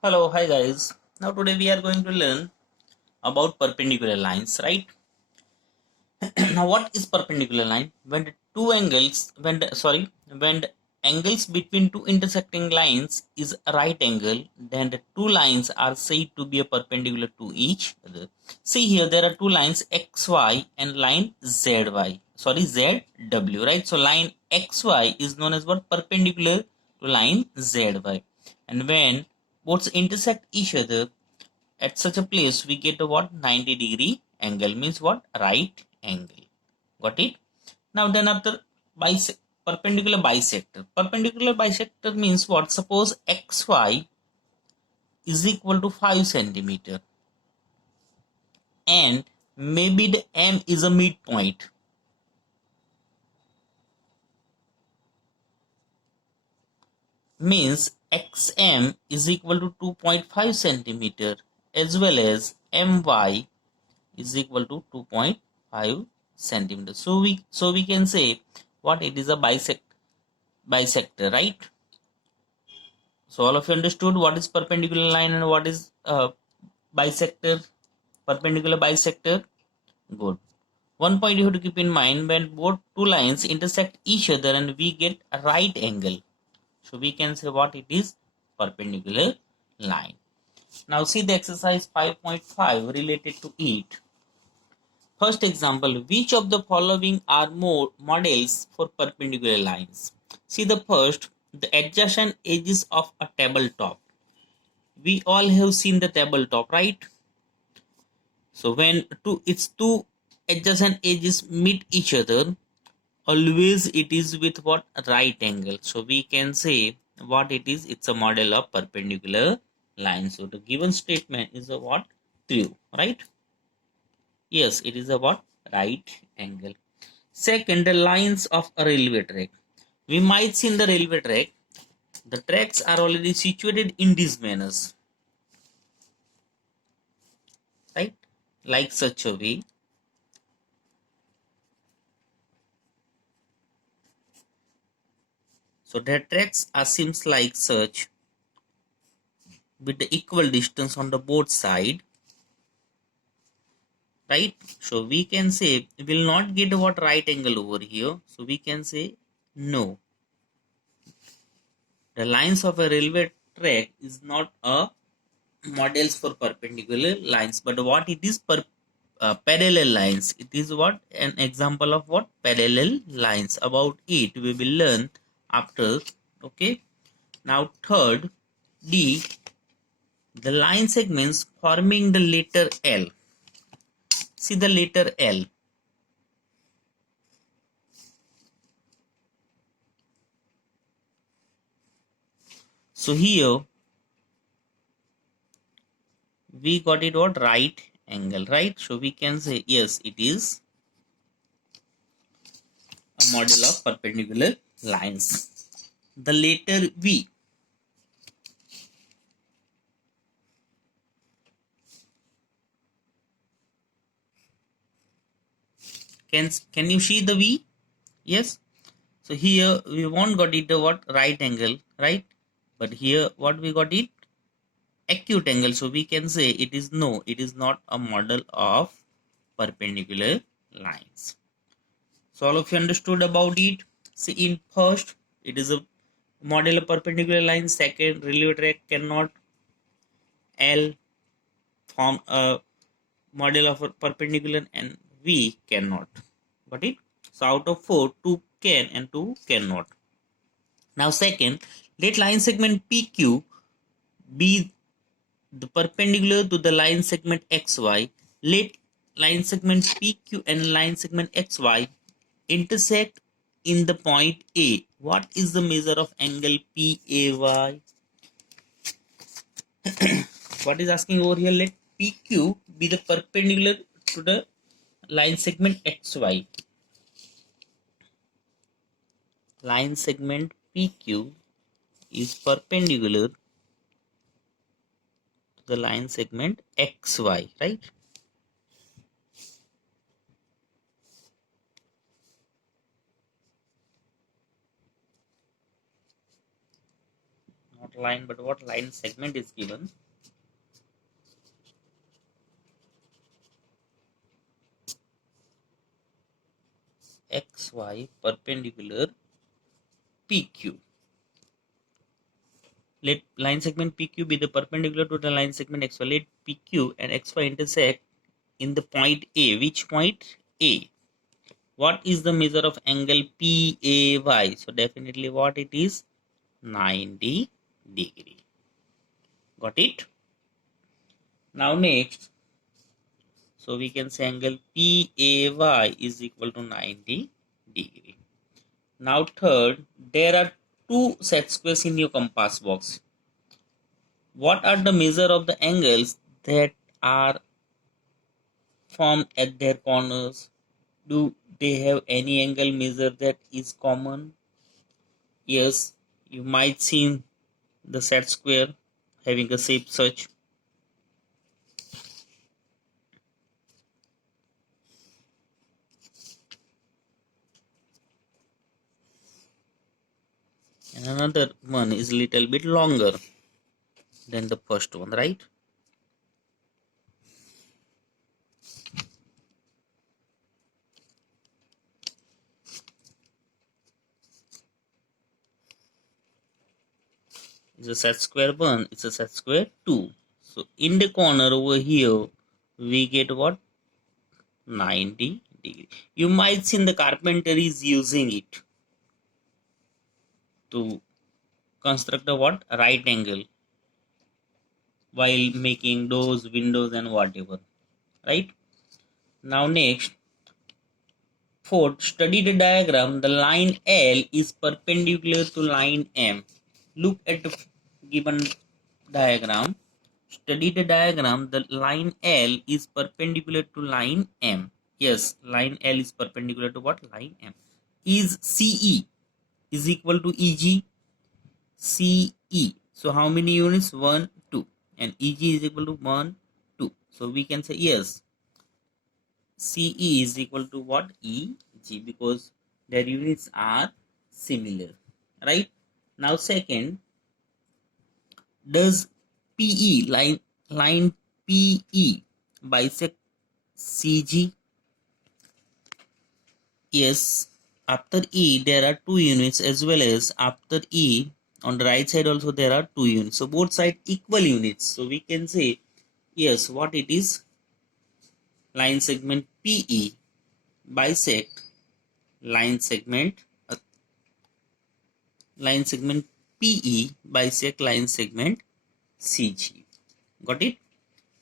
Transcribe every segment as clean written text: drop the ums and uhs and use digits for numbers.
Hello, hi guys. Now today we are going to learn about perpendicular lines, right? Now what is perpendicular line? When the two angles, when the angles between two intersecting lines is a right angle, then the two lines are said to be a perpendicular to each other. See here, there are two lines XY and line ZY. ZW, right? So line XY is known as what? Perpendicular to line ZY. And when both intersect each other, at such a place we get a what? 90-degree angle, means what? Right angle. Got it? Now then after perpendicular bisector. Perpendicular bisector means what? Suppose xy is equal to 5 centimeter and maybe the M is a midpoint. Means xm is equal to 2.5 centimeter as well as my is equal to 2.5 centimeter. So we can say what? It is a bisector, right? So all of you understood what is perpendicular line and what is bisector, perpendicular bisector. Good. One point you have to keep in mind: when both two lines intersect each other and we get a right angle, so we can say what? It is perpendicular line. Now see the exercise 5.5 related to it. First example, which of the following are more models for perpendicular lines? See the first, the adjacent edges of a tabletop. We all have seen the tabletop, right? So when two adjacent edges meet each other, always it is with what? Right angle. So we can say what it is? It's a model of perpendicular line. So the given statement is a what? True, right? Yes, it is a what? Right angle. Second, the lines of a railway track. We might see in the railway track, the tracks are already situated in these manners, right? Like such a way. So the tracks are seems like such with the equal distance on the both side, right? So we can say we will not get what? Right angle over here. So we can say no. The lines of a railway track is not a models for perpendicular lines, but what it is? Parallel lines. It is what? An example of what? Parallel lines. About it we will learn after. Okay. Now third, D, the line segments forming the letter L. See the letter L. So here we got it what? Right angle, right? So we can say yes, it is a model of perpendicular lines. The letter V. Can you see the V? Yes. So here we won't got it a what? Right angle, right? But here what we got it? Acute angle. So we can say it is no, it is not a model of perpendicular lines. So all of you understood about it. See, in first, it is a model of perpendicular line. Second, railway track cannot. L form a model of a perpendicular and V cannot. Got it? So out of four, two can and two cannot. Now second, let line segment PQ be the perpendicular to the line segment XY. Let line segment PQ and line segment XY intersect in the point A. What is the measure of angle PAY? What is asking over here? Let PQ be the perpendicular to the line segment XY. Line segment PQ is perpendicular to the line segment XY, right? Not line, but what line segment is given. XY perpendicular PQ. Let line segment PQ be the perpendicular to the line segment XY. Let PQ and XY intersect in the point A. Which point? A. What is the measure of angle PAY? So definitely what it is? 90 degree. Got it? Now next, so we can say angle PAY is equal to 90 degree. Now third, there are two set squares in your compass box. What are the measure of the angles that are formed at their corners? Do they have any angle measure that is common? Yes, you might see the set square having a shape such. And another one is little bit longer than the first one, right? It's a set square 1, it's a set square 2. So in the corner over here, we get what? 90 degree. You might see the carpenter is using it to construct a what? Right angle while making doors, windows and whatever. Right? Now next, fourth, study the diagram. The line L is perpendicular to line M. Look at the given diagram. Study the diagram. The line L is perpendicular to line M. Yes, line L is perpendicular to what? Line M. Is CE is equal to EG? CE. So how many units? 1, 2. And EG is equal to 1, 2. So we can say yes, CE is equal to what? EG, because their units are similar. Right? Now second, does PE line PE bisect CG? Yes, after E there are two units, as well as after E on the right side also there are two units. So both sides equal units. So we can say yes, what it is? Line segment PE bisect line segment PE bisect line segment CG. Got it?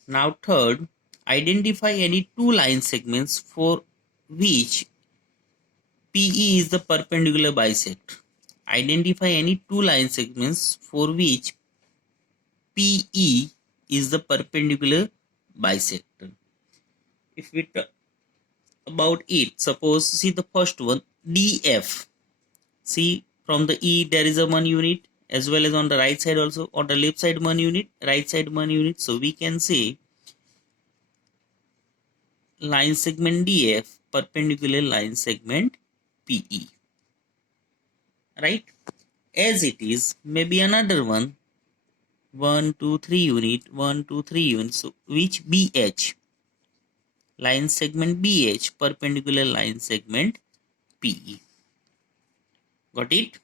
Now third, identify any two line segments for which PE is the perpendicular bisect. Identify any two line segments for which PE is the perpendicular bisector. If we talk about it, suppose see the first one, DF. See, from the E there is a 1 unit, as well as on the right side also, on the left side 1 unit, right side 1 unit. So we can say line segment DF perpendicular line segment PE. Right? As it is, maybe another one, 1, 2, 3 unit, 1, 2, 3 units. So which BH? Line segment BH perpendicular line segment PE. Got it?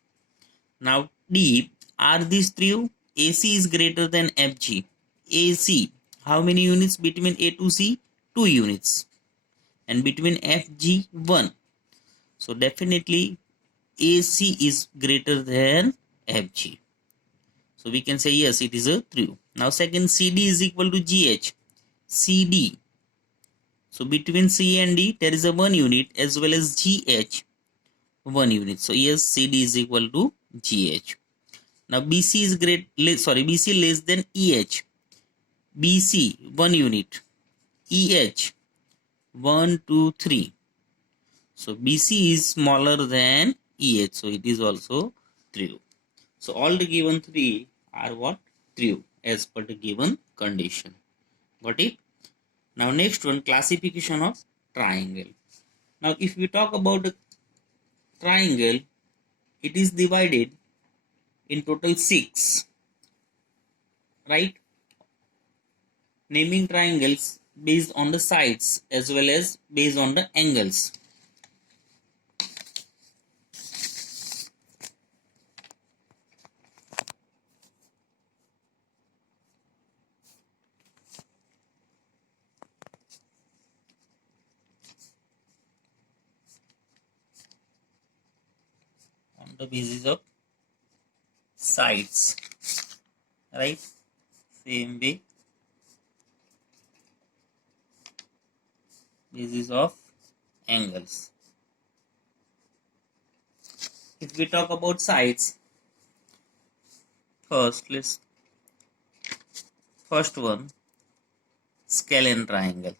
Now D, are these true? AC is greater than FG. AC, how many units between A to C? 2 units. And between FG, 1. So definitely AC is greater than FG. So we can say yes, it is a true. Now second, CD is equal to GH. CD. So between C and D there is a 1 unit, as well as GH 1 unit. So yes, CD is equal to GH. Now BC is BC less than EH. BC 1 unit. EH 1, 2, 3. So BC is smaller than EH. So it is also true. So all the given three are what? True as per the given condition. Got it? Now next one, classification of triangle. Now if we talk about the triangle, it is divided in total 6. right? Naming triangles based on the sides as well as based on the angles. On the basis of sides, right? Same way, basis of angles. If we talk about sides, first one, scalene triangle.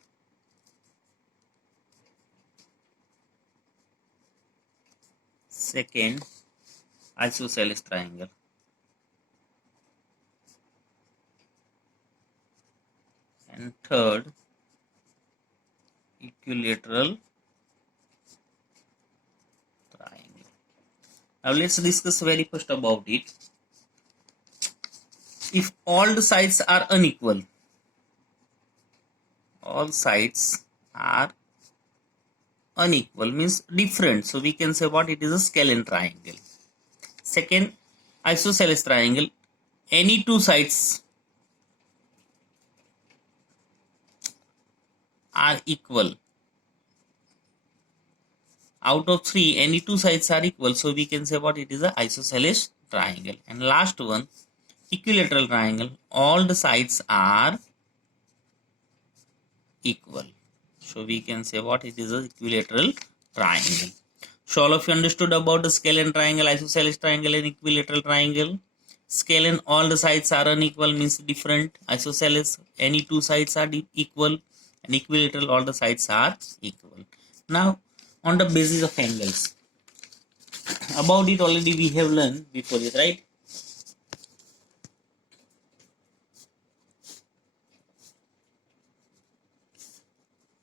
Second, isosceles triangle. And third, equilateral triangle. Now let's discuss very first about it. If all the sides are unequal, all sides are unequal means different, so we can say what it is a scalene triangle. Second, isosceles triangle, any two sides are equal. Out of three, any two sides are equal, so we can say what it is a isosceles triangle. And last one, equilateral triangle, all the sides are equal, so we can say what it is a equilateral triangle. So all of you understood about the scalene triangle, isosceles triangle and equilateral triangle. Scalene, all the sides are unequal means different. Isosceles, any two sides are equal. And equilateral, all the sides are equal. Now on the basis of angles, about it already we have learned before it, right?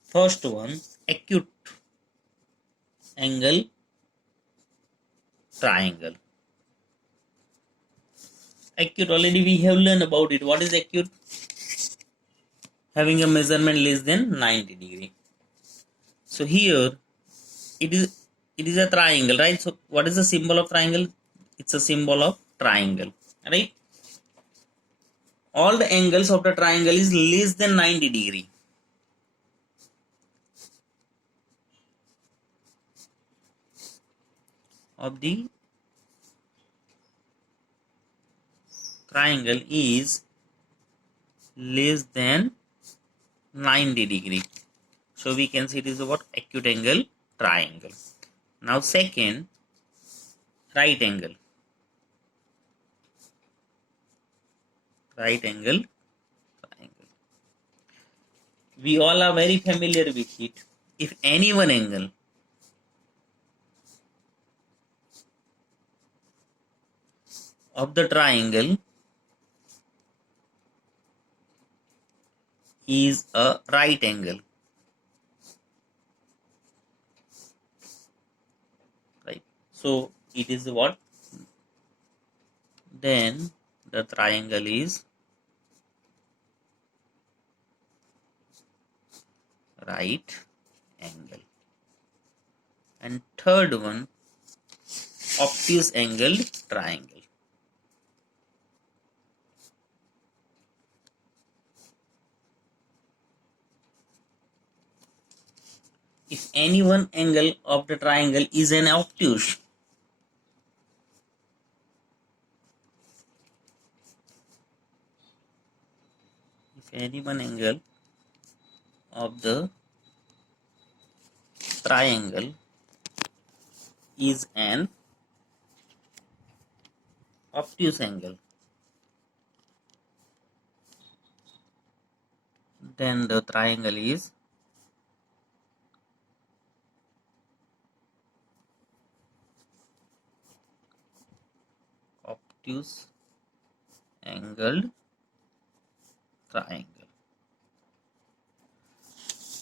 First one, acute angle triangle. Acute, already we have learned about it. What is acute? Having a measurement less than 90 degree. So here it is a triangle, right? So what is the symbol of triangle? It's a symbol of triangle, right? All the angles of the triangle is less than 90 degree. Of the triangle is less than 90 degree. So we can see it is what? Acute angle triangle. Now second, right angle. Right angle triangle. We all are very familiar with it. If any one angle of the triangle is a right angle, right? So it is what? Then the triangle is right angle. And third one, obtuse angled triangle. If any one angle of the triangle is an obtuse, if any one angle of the triangle is an obtuse angle, then the triangle is obtuse angled triangle.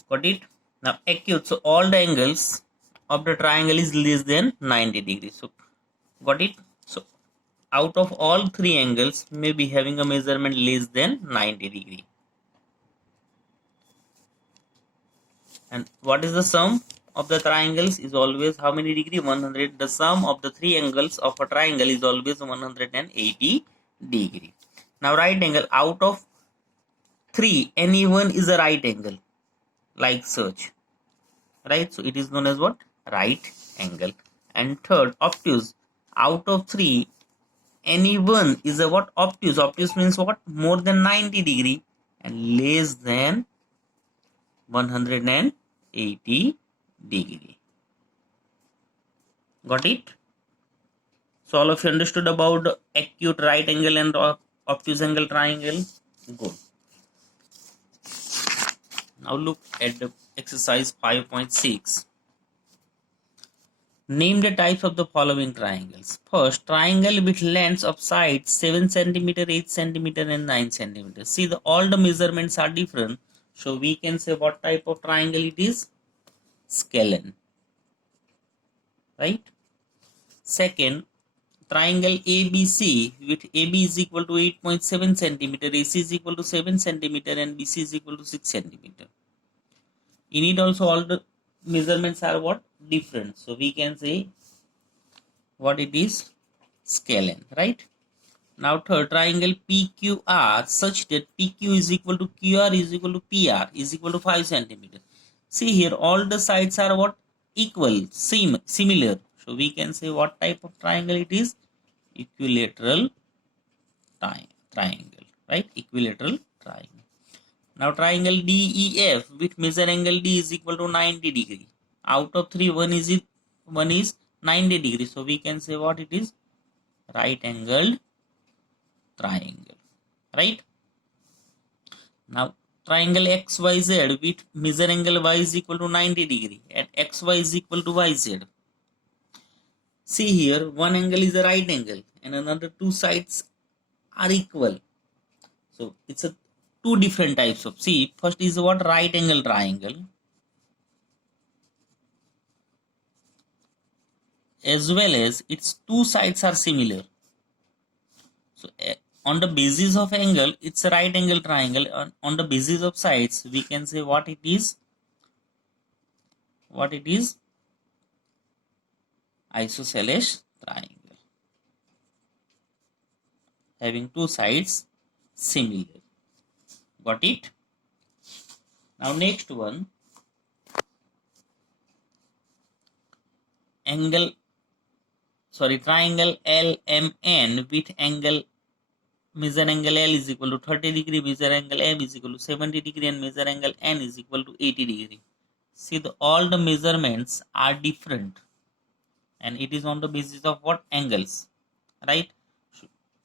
Got it? Now acute, so all the angles of the triangle is less than 90 degrees. So got it? So out of all three angles may be having a measurement less than 90 degree. And what is the sum of the triangles is always how many degree? 100. The sum of the three angles of a triangle is always 180 degree. Now right angle, out of 3, any one is a right angle, like such, right? So it is known as what? Right angle. And third, obtuse, out of 3, any one is a what? Obtuse. Obtuse means what? More than 90 degree and less than 180 degree. Got it? So all of you understood about the acute right angle and obtuse angle triangle? Good. Now look at the exercise 5.6. Name the types of the following triangles. First, triangle with lengths of sides 7 cm, 8 cm and 9 cm. See, all the measurements are different. So we can say what type of triangle it is? Scalene. Right? Second, triangle ABC with AB is equal to 8.7 cm, AC is equal to 7 cm and BC is equal to 6 cm. In it also all the measurements are what? Different. So we can say what it is? Scalene, right? Now third, triangle PQR such that PQ is equal to QR is equal to PR is equal to 5 cm. See here, all the sides are what? Equal, similar. So we can say what type of triangle it is? Equilateral triangle, right? Equilateral triangle. Now triangle DEF with measure angle D is equal to 90 degree. Out of 3, one is 90 degree. So we can say what it is? Right angled triangle, right? Now triangle XYZ with measure angle Y is equal to 90 degree and XY is equal to YZ. See here, one angle is a right angle and another two sides are equal. So it's a two different types of, see, first is what? Right angle triangle, as well as its two sides are similar. So on the basis of angle, it's a right angle triangle. On the basis of sides, we can say what it is? What it is? Isosceles triangle, having two sides similar. Got it? Now next one, triangle LMN with angle, measure angle L is equal to 30 degree, measure angle M is equal to 70 degree and measure angle N is equal to 80 degree. See, all the measurements are different and it is on the basis of what? Angles, right?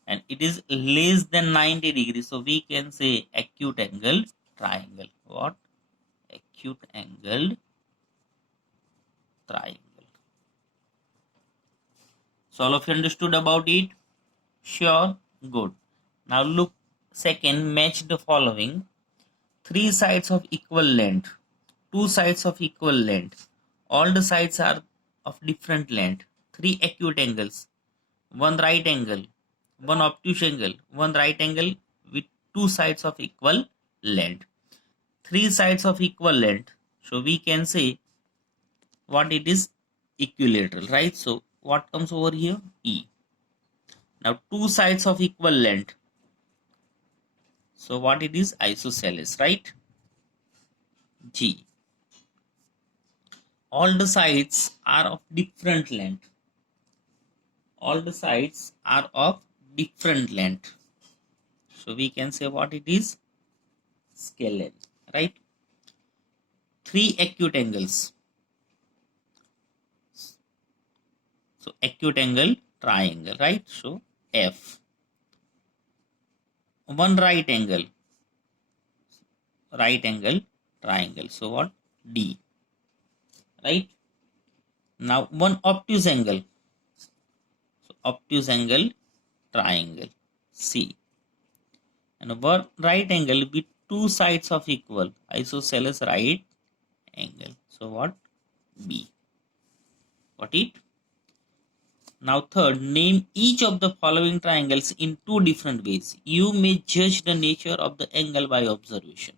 And it is less than 90 degrees. So we can say acute angled triangle. What? Acute angled triangle. So all of you understood about it? Sure? Good. Now look, second, match the following. 3 sides of equal length, 2 sides of equal length, all the sides are of different length, 3 acute angles, 1 right angle, 1 obtuse angle, 1 right angle with 2 sides of equal length, 3 sides of equal length. So we can say what it is? Equilateral, right? So what comes over here? E. Now 2 sides of equal length. So what it is? Isosceles, right? G. All the sides are of different length. All the sides are of different length. So we can say what it is? Scalene, right? 3 acute angles. So acute angle triangle, right? So F. 1 right angle triangle. So what? D. Right? Now 1 obtuse angle. So obtuse angle triangle, C. And 1 right angle with 2 sides of equal, isosceles right angle. So what? B. Got it? Now third, name each of the following triangles in two different ways. You may judge the nature of the angle by observation.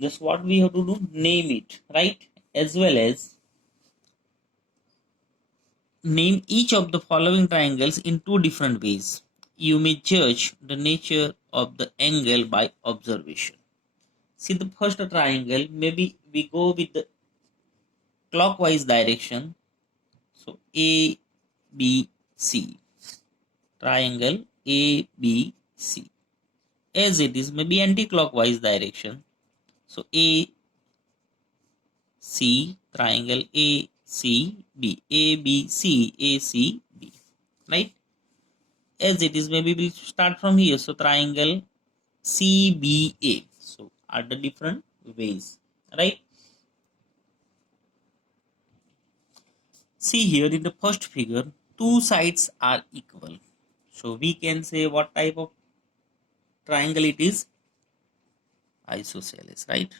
Just what we have to do, name it, right? As well as name each of the following triangles in two different ways. You may judge the nature of the angle by observation. See the first triangle, maybe we go with the clockwise direction. So A, B, C. Triangle A, B, C. As it is, maybe anti-clockwise direction. So A, C, triangle A, C, B. A, B, C, A, C, B. Right? As it is, maybe we'll start from here. So triangle CBA. So are the different ways. Right? See here in the first figure, two sides are equal. So we can say what type of triangle it is? Isosceles, right?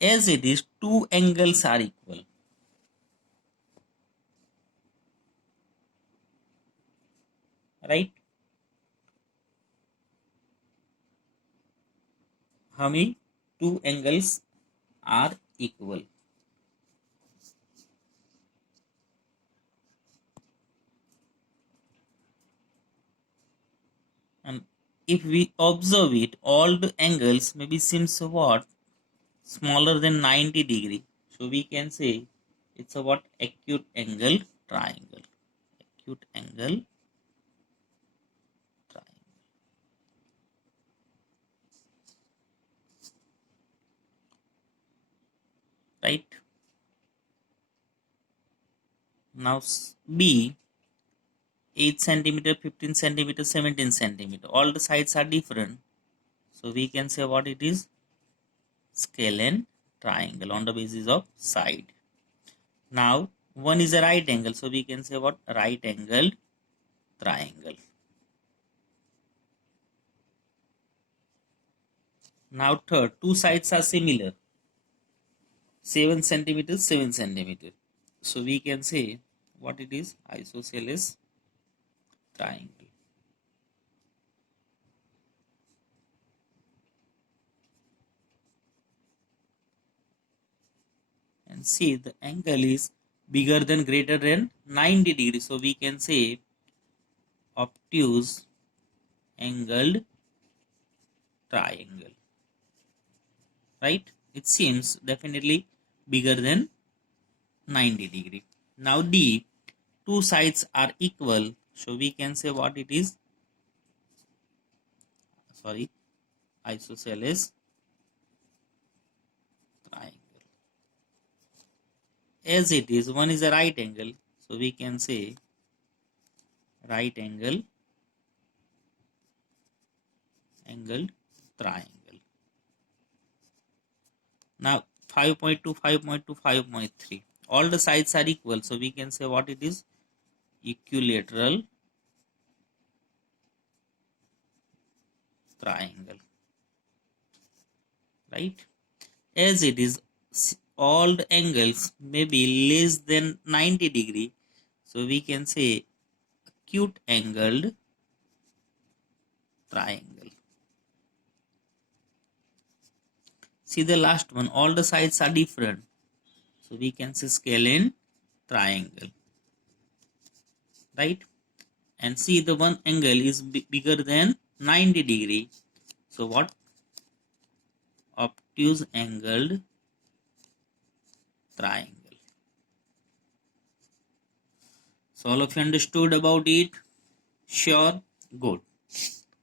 As it is, two angles are equal. Right? How many? Two angles are equal. And if we observe it, all the angles maybe seems what? Smaller than 90 degree. So we can say it's a what? Acute angle triangle. Acute angle triangle. Right? Now B, 8 centimeter, 15 centimeter, 17 centimeter. All the sides are different. So we can say what it is? Scalene triangle on the basis of side. Now one is a right angle. So we can say what? Right angled triangle. Now third, two sides are similar. 7 centimeters, 7 centimeter. So we can say what it is? Isosceles triangle. And see the angle is bigger than greater than 90 degrees. So we can say obtuse angled triangle. Right? It seems definitely bigger than 90 degree. Now D, two sides are equal. So we can say what it is? Sorry, isosceles triangle. As it is, one is a right angle. So we can say right angled triangle. Now 5.2, 5.2, 5.3. All the sides are equal. So we can say what it is? Equilateral triangle. Right? As it is, all the angles may be less than 90 degree. So we can say acute angled triangle. See the last one, all the sides are different. So we can say scalene triangle. Right? And see the one angle is bigger than 90 degree. So what? Obtuse angled triangle. So all of you understood about it? Sure? Good.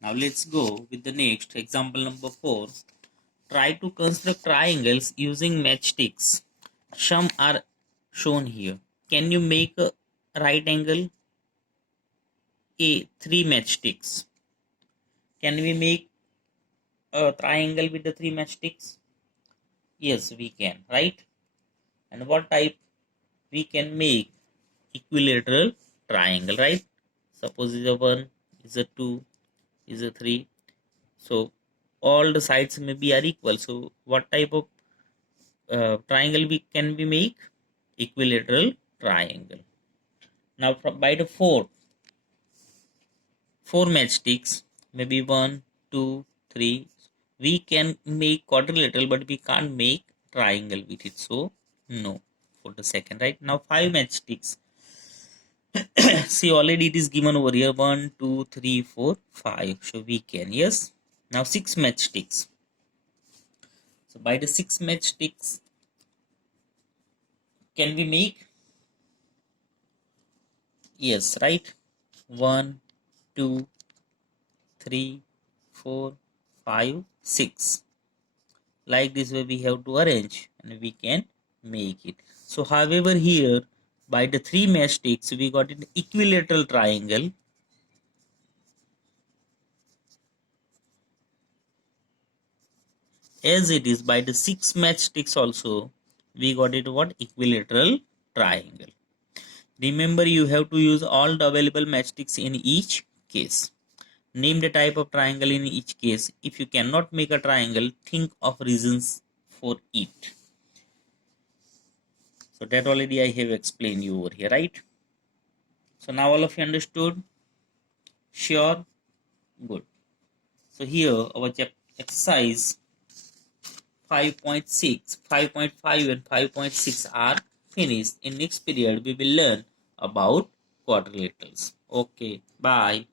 Now let's go with the next example number 4. Try to construct triangles using matchsticks. Some are shown here. Can you make a right angle? A, 3 matchsticks. Can we make a triangle with the 3 matchsticks? Yes, we can, right? And what type? We can make equilateral triangle, right? Suppose is a 1, is a 2, is a 3. So all the sides maybe are equal. So what type of triangle can we make? Equilateral triangle. Now by the four matchsticks, maybe 1, 2, 3, we can make quadrilateral, but we can't make triangle with it, so no for the second. Right now 5 matchsticks. See, already it is given over here 1, 2, 3, 4, 5, so we can. Yes. Now 6 matchsticks. So by the 6 matchsticks, can we make? Yes, right. 1, 2, 3, 4, 5, 6. Like this way we have to arrange and we can make it. So however here by the 3 matchsticks we got an equilateral triangle. As it is by the 6 matchsticks also we got it what? Equilateral triangle. Remember, you have to use all the available matchsticks in each case. Name the type of triangle in each case. If you cannot make a triangle, think of reasons for it. So that already I have explained you over here, right? So now all of you understood? Sure? Good. So here our exercise 5.6, 5.5 and 5.6 are finished. In next period we will learn about quadrilaterals. Okay, bye.